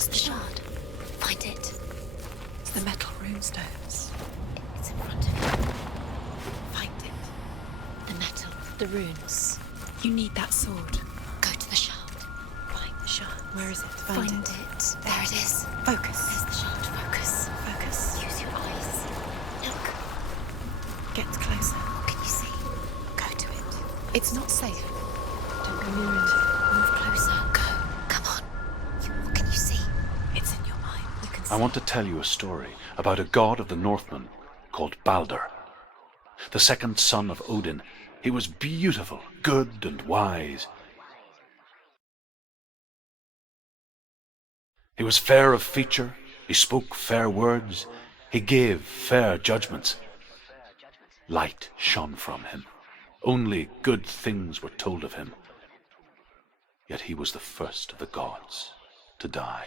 What's the shard? Find it. It's the metal runestones. It's in front of you. Find it. The metal, the runes. You need that sword. Go to the shard. Find the shard. Where is it? Find it. There it is. Focus. There's the shard. Focus. Focus. Use your eyes. Look. Get closer. What can you see? Go to it. It's not safe. Don't go near it. Move closer. Go. Come on. What can you see? It's in your mind. You can see. I want to tell you a story about a god of the Northmen called Balder. The second son of Odin. He was beautiful, good and wise. He was fair of feature, he spoke fair words, he gave fair judgments. Light shone from him. Only good things were told of him. Yet he was the first of the gods to die.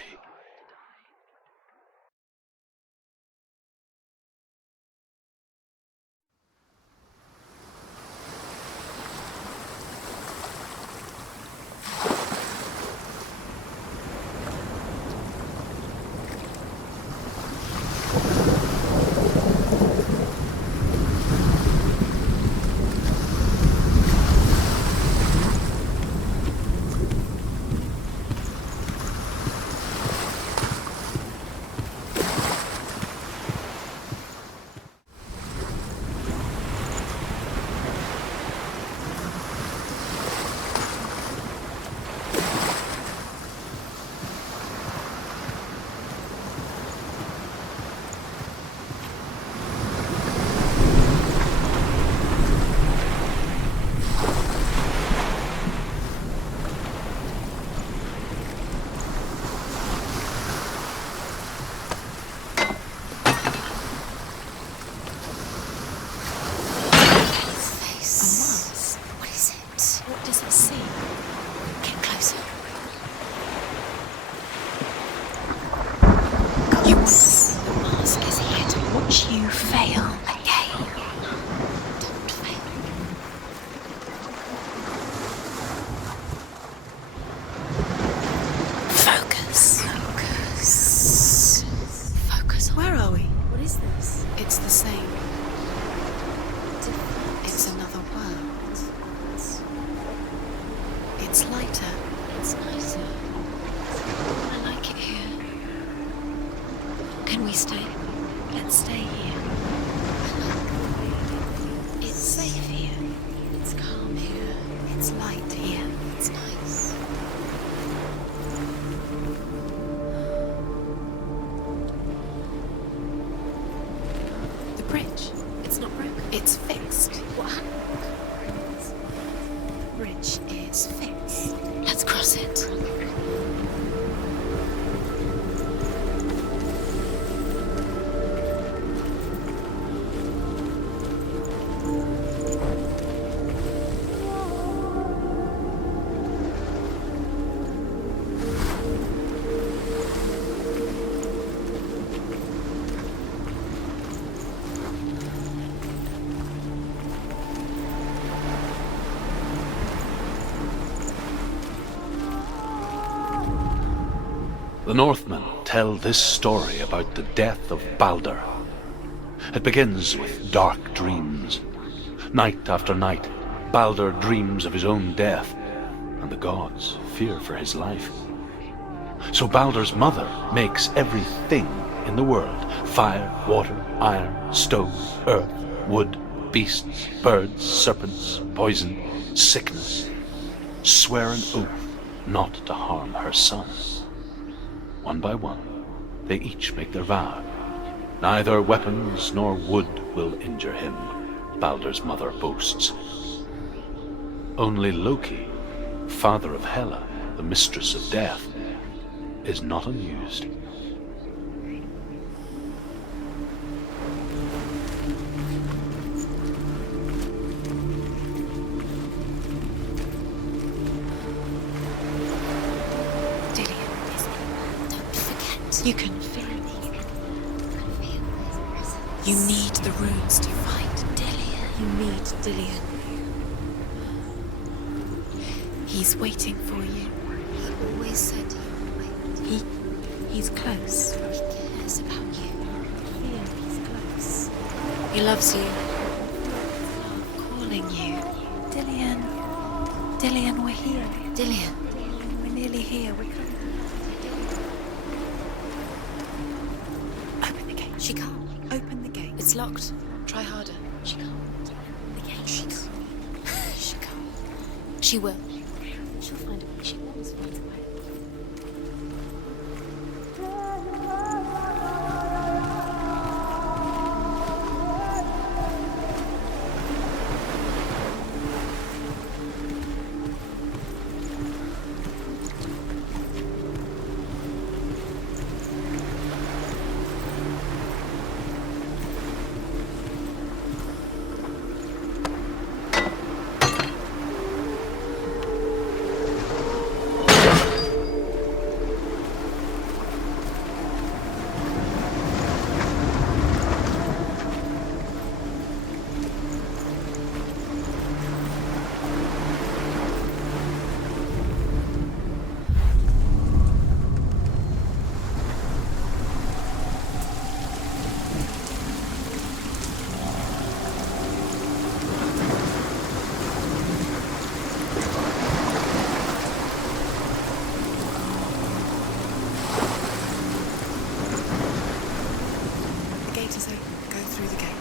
The Northmen tell this story about the death of Balder. It begins with dark dreams. Night after night, Balder dreams of his own death, and the gods fear for his life. So Balder's mother makes everything in the world: fire, water, iron, stone, earth, wood, beasts, birds, serpents, poison, sickness. Swear an oath not to harm her son. One by one, they each make their vow. Neither weapons nor wood will injure him, Balder's mother boasts. Only Loki, father of Hela, the mistress of death, is not amused. You can feel it. You need the runes to find Dillion. You need Dillion. He's waiting for you. He always said he would wait. He's close. He cares about you. Fear, he's close. He loves you. Calling you. Dillian. Dillian, we're here. Dillian. We're nearly here. We're coming. Open the gate. She can't. Open the gate. It's locked. Try harder. She can't. The gate. She can't. She can't. She will. She'll find a way. She always finds a way.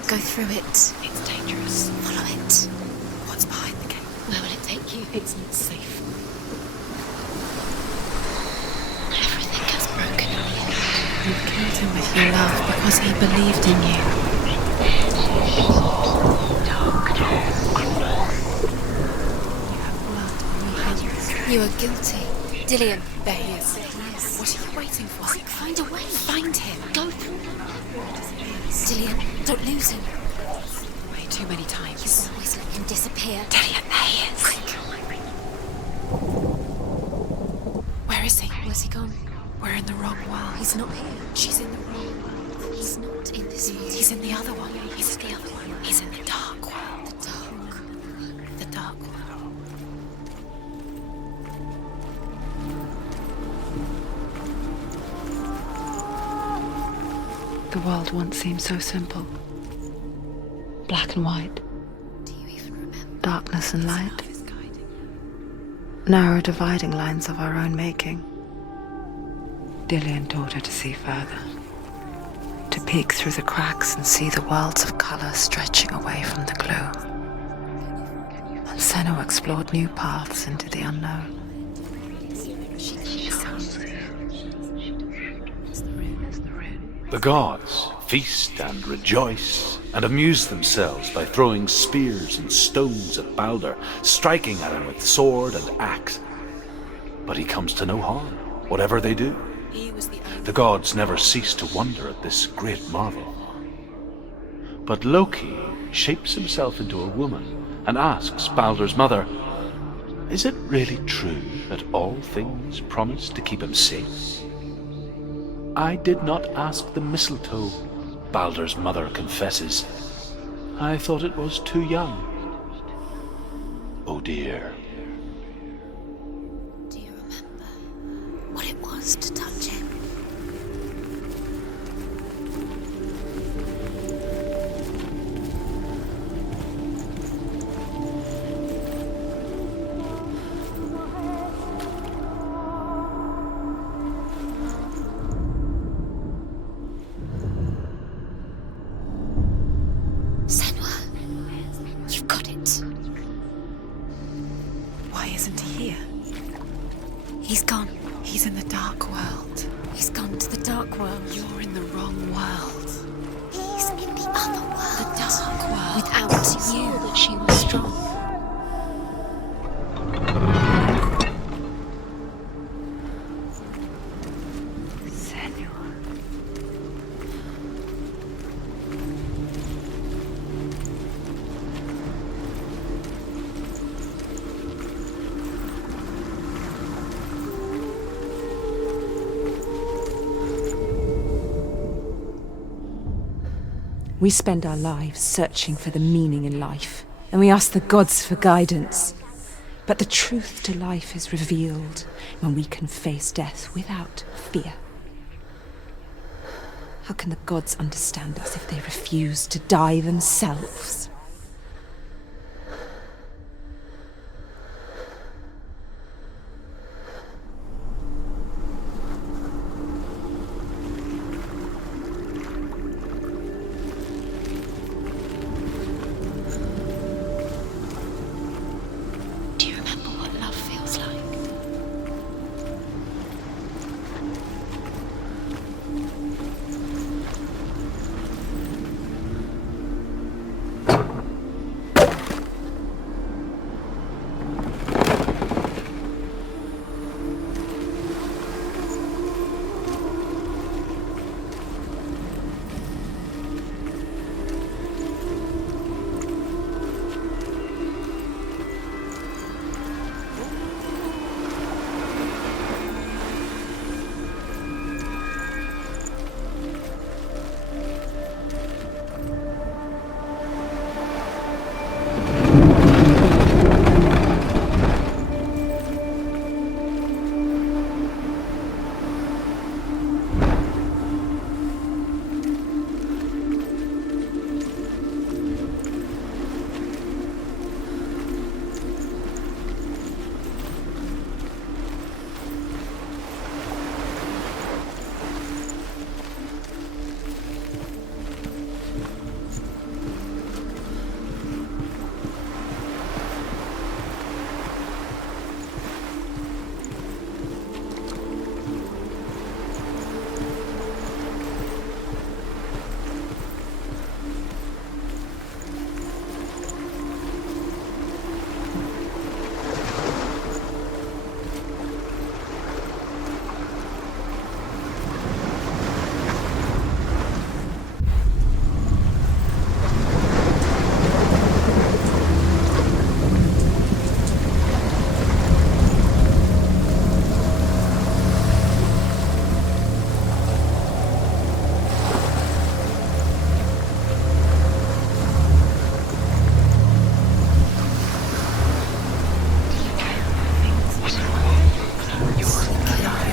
Go through it. It's dangerous. Follow it. What's behind the gate? Where will it take you? It's not safe. Everything gets broken. You killed him with your love because he believed in you. You have blood on your hands. You are guilty. Dillian. There he is. What are you waiting for? Quick, find a way. Find him. Go through. Dillian, don't lose him. Way too many times. You always let him disappear. Dillian, there he is. Quick. Where is he? Where's he gone? We're in the wrong world. He's not here. She's in the wrong world. He's not in this world. He's in the other one. He's in the other one. He's in the dark world. The dark. The dark world. The world once seemed so simple. Black and white. Do you even remember? Darkness and light. Narrow dividing lines of our own making. Dillian taught her to see further. To peek through the cracks and see the worlds of colour stretching away from the glue. And Senua explored new paths into the unknown. The gods feast and rejoice and amuse themselves by throwing spears and stones at Balder, striking at him with sword and axe. But he comes to no harm, whatever they do. The gods never cease to wonder at this great marvel. But Loki shapes himself into a woman and asks Balder's mother, "Is it really true that all things promise to keep him safe?" "I did not ask the mistletoe," Balder's mother confesses. "I thought it was too young." Oh dear. Do you remember what it was to touch him? Senua, you've got it. Why isn't he here? He's gone. He's in the dark world. He's gone to the dark world. You're in the wrong world. He's in the other world. The dark world. Without you, that she was strong. We spend our lives searching for the meaning in life, and we ask the gods for guidance. But the truth to life is revealed when we can face death without fear. How can the gods understand us if they refuse to die themselves? Do you remember what love feels like?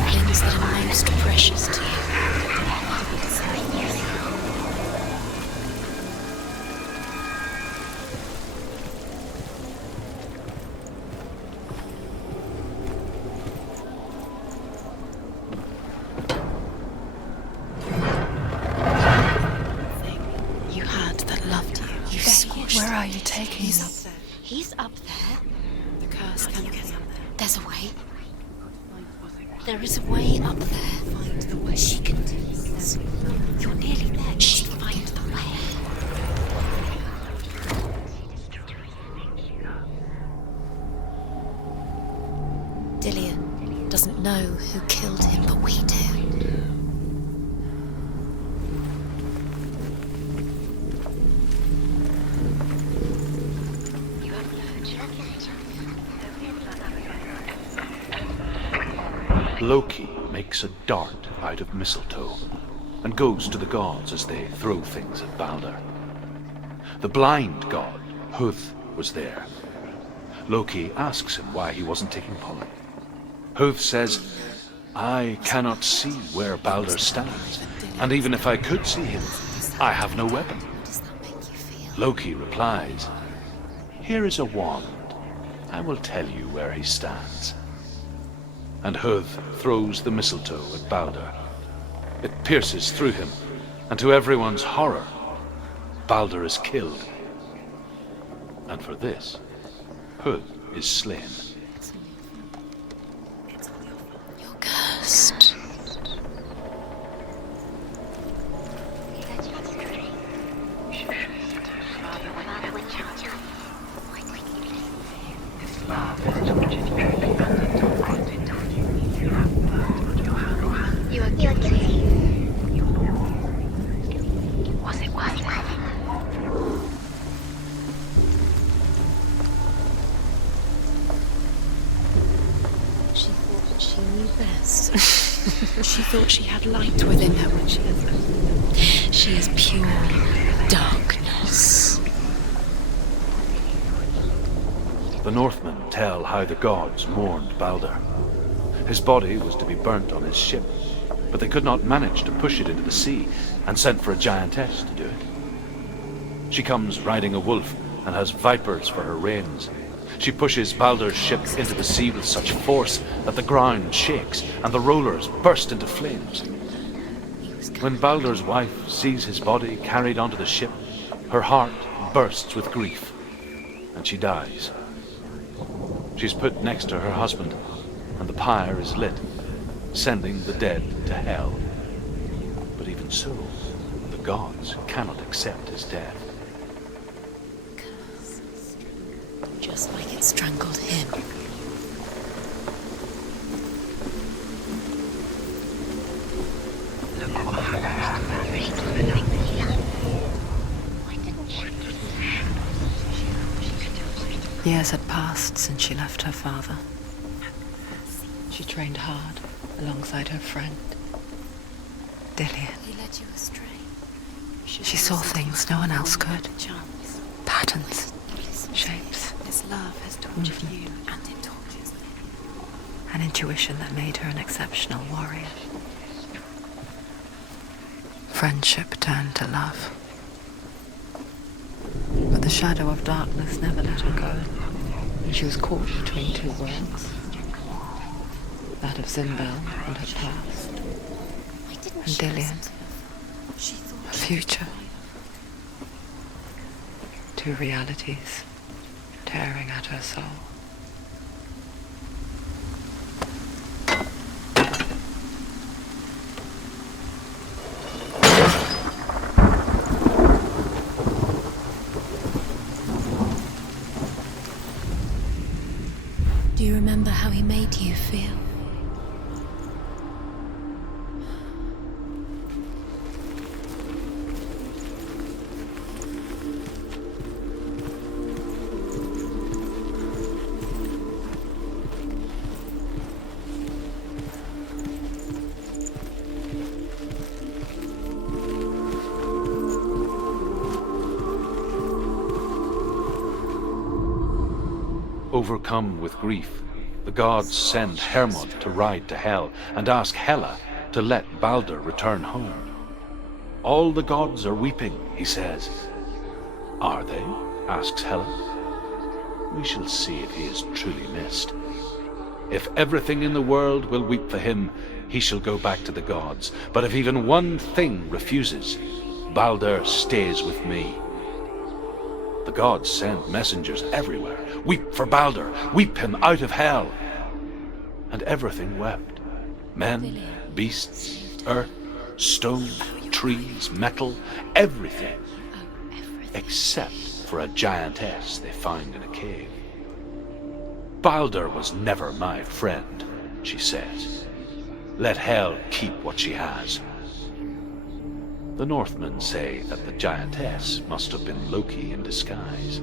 Things that are most precious to you. You had that loved you. You squashed. Where are you taking He's me? up there. He's up there. The curse cannot get up there. There's a way. There is a way up there. Find the way. She can do this. You're nearly there. She can find the way. Dillian doesn't know who killed him, but we do. Loki makes a dart out of mistletoe and goes to the gods as they throw things at Balder. The blind god, Huth, was there. Loki asks him why he wasn't taking pollen. Huth says, "I cannot see where Balder stands, and even if I could see him, I have no weapon." How does that make you feel? Loki replies, "Here is a wand. I will tell you where he stands." And Huth throws the mistletoe at Balder. It pierces through him, and to everyone's horror, Balder is killed. And for this, Huth is slain. You're cursed. You are guilty. Was it worth it? She thought she knew best. She thought she had light within her when she has. She is pure darkness. The Northmen tell how the gods mourned Balder. His body was to be burnt on his ship, but they could not manage to push it into the sea, and sent for a giantess to do it. She comes riding a wolf and has vipers for her reins. She pushes Baldur's ship into the sea with such force that the ground shakes and the rollers burst into flames. When Baldur's wife sees his body carried onto the ship, her heart bursts with grief, and she dies. She's put next to her husband, and the pyre is lit, sending the dead to hell. But even so, the gods cannot accept his death. Just like it strangled him. Years had passed since she left her father. She trained hard alongside her friend, Dillian. He led you astray. She saw things no one else could. Chance. Patterns, shapes, His love has tortured you, and it tortures me. an intuition that made her an exceptional warrior. Friendship turned to love. But the shadow of darkness never let her go, and she was caught between two worlds. That of Zimbel and her past, Why didn't and she Dillian, listen to her? She thought her she was future. Two realities tearing at her soul. Do you remember how he made you feel? Overcome with grief, the gods send Hermod to ride to Hell and ask Hela to let Baldur return home. All the gods are weeping, he says. Are they? Asks Hela. We shall see if he is truly missed. If everything in the world will weep for him, he shall go back to the gods. But if even one thing refuses, Baldur stays with me. The gods send messengers everywhere. Weep for Baldur, weep him out of hell. And everything wept. Men, beasts, earth, stone, trees, metal, everything. Except for a giantess they find in a cave. Baldur was never my friend, she says. Let Hel keep what she has. The Northmen say that the giantess must have been Loki in disguise.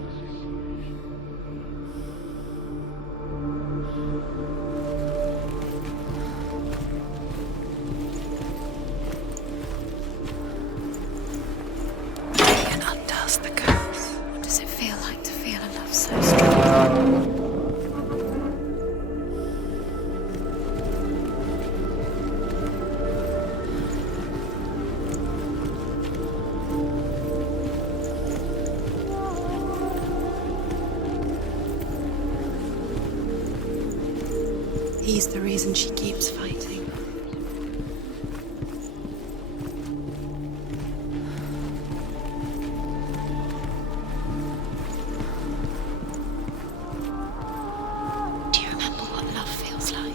Dillian undoes the curse. What does it feel like to feel a love so strong? He's the reason she keeps fighting. Do you remember what love feels like?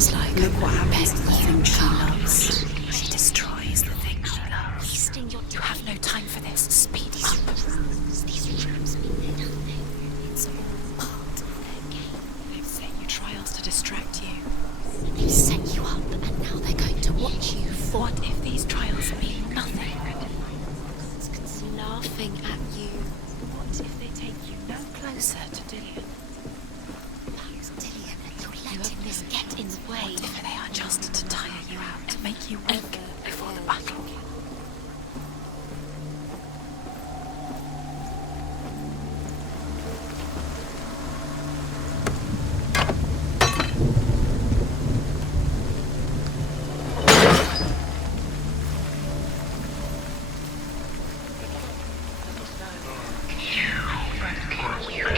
feels like Look what happens to the thing she loves. She destroys the thing she loves. You have no time for this. Speed up. These rooms mean nothing. It's all part of their game. They've set you trials to distract you. They've set you up, and now they're going to watch you fall. What if these trials mean nothing? It's laughing at you. What if they take you no closer to Dillian? Dillian, you're letting this get in the way. What if they are just to tire you out, to make you weak before the battle?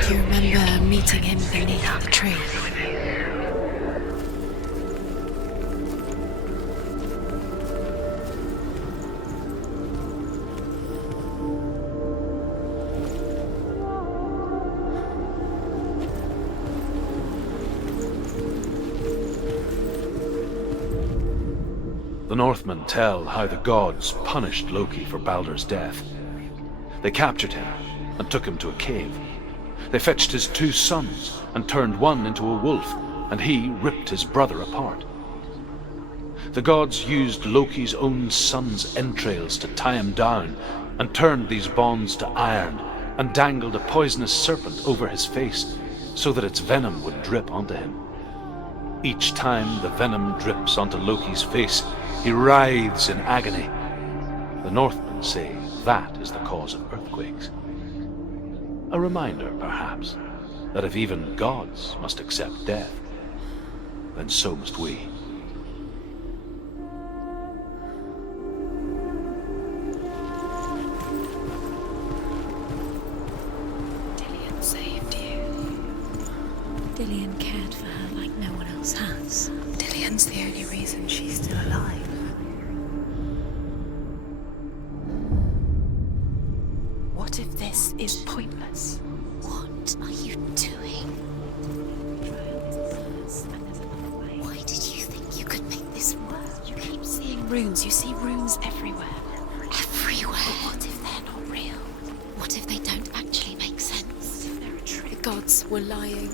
Do you remember meeting him beneath the tree? The Northmen tell how the gods punished Loki for Baldur's death. They captured him and took him to a cave. They fetched his 2 sons and turned one into a wolf, and he ripped his brother apart. The gods used Loki's own son's entrails to tie him down and turned these bonds to iron and dangled a poisonous serpent over his face so that its venom would drip onto him. Each time the venom drips onto Loki's face, he writhes in agony. The Northmen say that is the cause of earthquakes. A reminder, perhaps, that if even gods must accept death, then so must we. Dillian saved you. Dillian cared for her like no one else has. Dillian's the only reason she's still alive. What if this is pointless? What are you doing? Why did you think you could make this work? You keep seeing runes. You see runes everywhere. Everywhere. But what if they're not real? What if they don't actually make sense? If they're a trick? The gods were lying.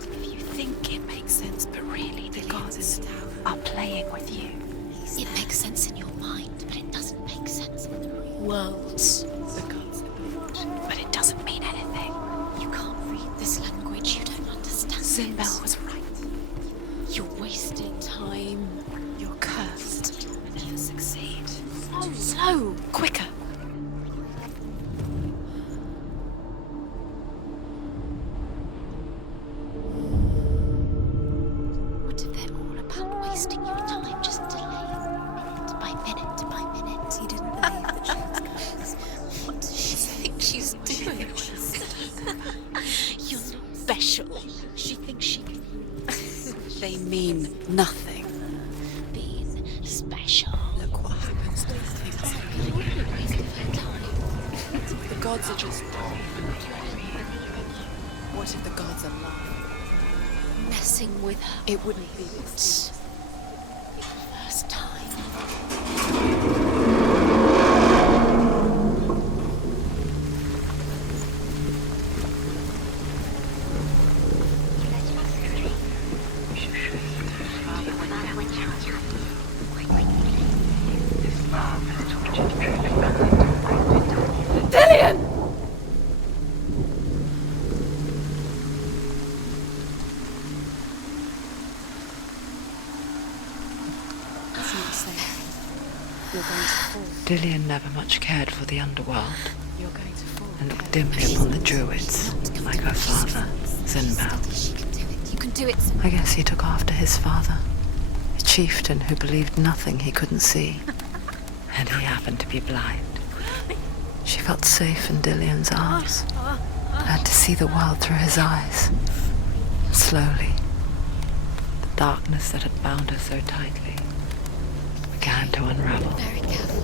If you think it makes sense, but really the gods are playing with you. It makes sense in your mind, but it doesn't make sense in the real world. The gods are good, but it doesn't mean anything. You can't read this language, you don't understand Zinbel it. was right. You're wasting time. You're cursed. You'll never succeed. Slow! Quicker! What if they're all about wasting your time, just delaying minute by minute by minute? He didn't believe that she was cursed. What does she think she's doing? You're not special. She thinks she can. They mean nothing. Being special. Look what happens to the things. Waste of her time. The gods are just What if the gods are lying? Messing with her. It wouldn't be this. First time. Dillian! Dillian never much cared for the underworld You're going to fall. and looked dimly upon the druids, like her father, Zinbel. She can do it. You can do it. I guess he took after his father, a chieftain who believed nothing he couldn't see, and he happened to be blind. She felt safe in Dillian's arms, glad to see the world through his eyes. Slowly, the darkness that had bound her so tightly began to unravel. Very careful.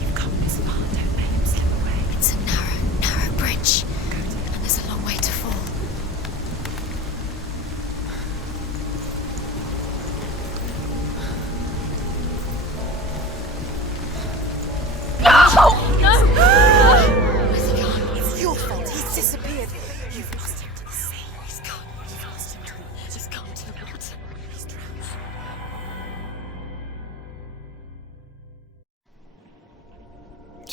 You've come this far, don't let him slip away. It's a narrow bridge. And there's a long way to fall.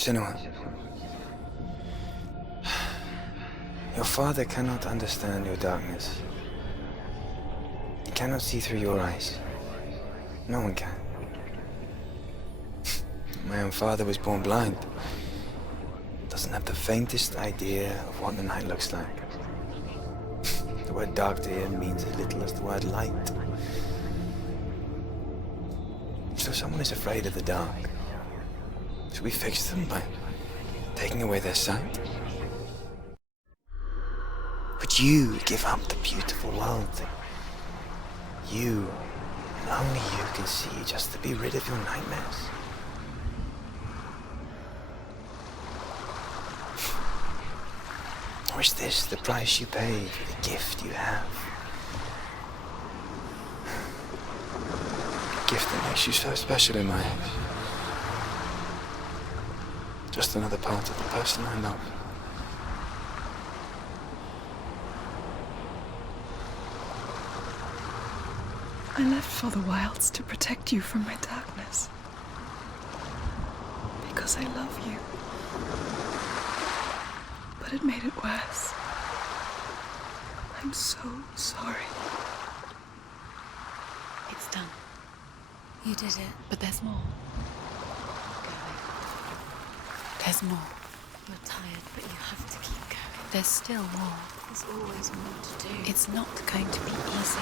Senua, your father cannot understand your darkness. He cannot see through your eyes. No one can. My own father was born blind. Doesn't have the faintest idea of what the night looks like. The word dark to him means as little as the word light. So if someone is afraid of the dark, should we fix them by taking away their sight? Would you give up the beautiful world that you, and only you, can see just to be rid of your nightmares? Or is this the price you pay for the gift you have? A gift that makes you so special in my eyes. Just another part of the person I love. I left for the wilds to protect you from my darkness. Because I love you. But it made it worse. I'm so sorry. It's done. You did it. But there's more. There's more. You're tired, but you have to keep going. There's still more. There's always more to do. It's not going to be easy.